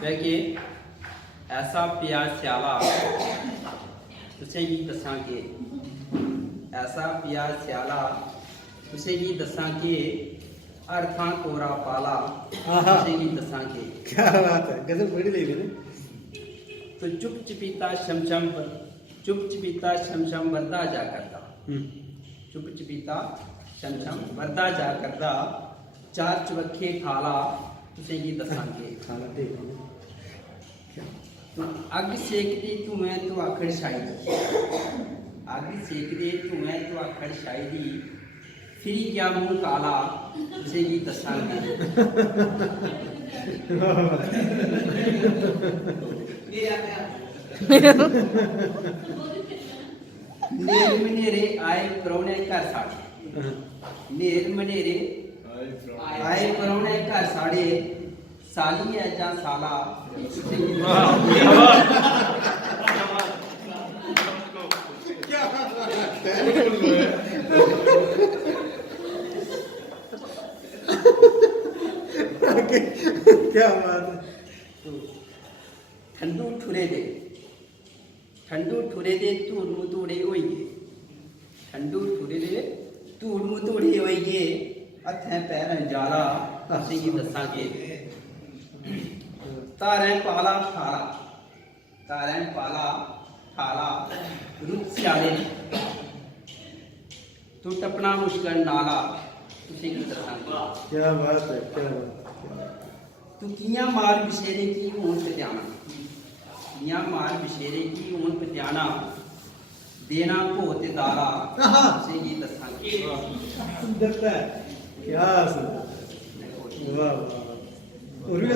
ਕਿ ਐਸਾ ਪਿਆ ਸਿਆਲਾ ਤੁਸੀਂ ਕੀ ਦੱਸਾਂਗੇ, ਐਸਾ ਪਿਆ ਸਿਆਲਾ ਤੁਸੀਂ ਕੀ ਦੱਸਾਂਗੇ, ਅਰਥਾਂ ਤੋਰਾ ਪਾਲਾ ਤੁਸੀਂ ਕੀ ਦੱਸਾਂਗੇ। क्या बात है, गजब बड़ी लगी मैंने। तो चुप चपीता शमशम वरदा जा करता, चुप चपीता शमशम वरदा जा करता, चार चबखे खाला तुसें की दसांगे। खाना देख अग सेकदी तू मैं तू आखड़ शायदी, अग सेकदे तू मैं तू आखड़ शायदी, फिर क्या मुंह काला तुसें की दसांगे। नेर मनेरे आए परौने घर साढ़े, नेर मनेरे आए परौने घर साढ़े, साली है जा साला क्या बात है। ठंडू ठुरे दे धूड़ मुतूड़े होइए, ठंडू ठुरे दे धूड़ मुतूड़े होइए, हत्थें पैरें जाला असीं की दसांगे। तारें पाला थाला रुत स्याले तू टपना मुश्किल नाला तुसीं की दसांगे। क्या बात है, क्या बात है। तू कियां मार बिशेरे की ऊन पे जाना, कियां मार बिशेरे की ऊन पे जाना, देना भोते दारा तुसीं की दसांगे। सुंदरता है, क्या सुंदर, वाह वाह। और भी